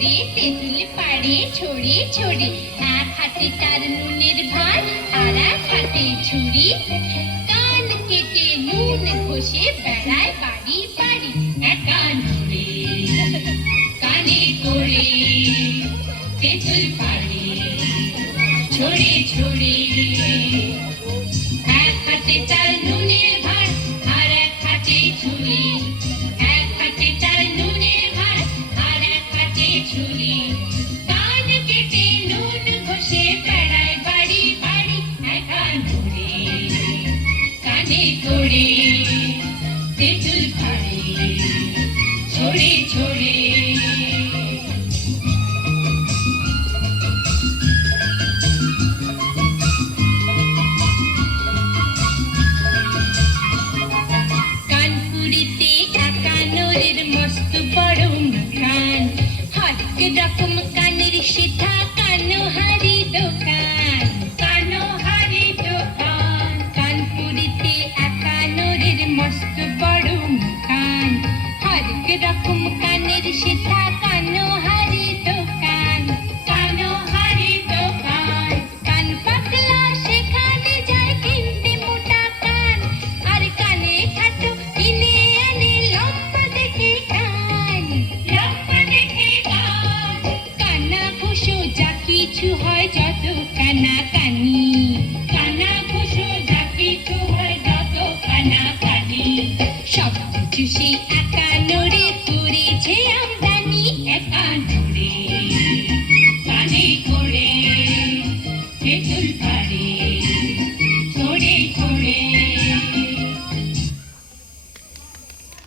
করে তেঁতুল পাড়ে ছড়ে ছড়ে, এক হাতে তার নুনের ভাত আর এক হাতে ছুরি, কান কেটে নুন ঘষে বেড়ায় বাড়ি বাড়ি, একা নুরে কানে করে তেঁতুল পাড়ে ছড়ে ছড়ে, এক হাতে তার নুনের ভাত আর এক হাতে ছুরি, এক হাতে তার নুনের ভাত আর এক হাতে ছুরি, কান কেটে নুন ঘষে বেড়ায় বাড়ি বাড়ি, একা নুরে কানে করে তেঁতুল পাড়ে ছড়ে ছড়ে। কানপুরিতে একা নোরের মস্ত বড় কান, হরেক রকম কানের সেথা কানোহারি দোকান, কানোহারি দোকান। কানপুরিতে একা নোরের মস্ত বড় কান, হরেক রকম কানের সেথা কানোহারি দোকান, কানোহারি দোকান। কান পাতলা সেখানে যায় কিনতে মোটা কান, আর কানে খাটো কিনে আনে লম্বা দেখে কান, লম্বা দেখে কান। কানা ঘুষো যা কিছু হয় যত কানাকানি, কানা ঘুষো যা কিছু হয় যত কানাকানি, সব কিছু সেই একা নোরে করেছে আমদানি, একা নোরে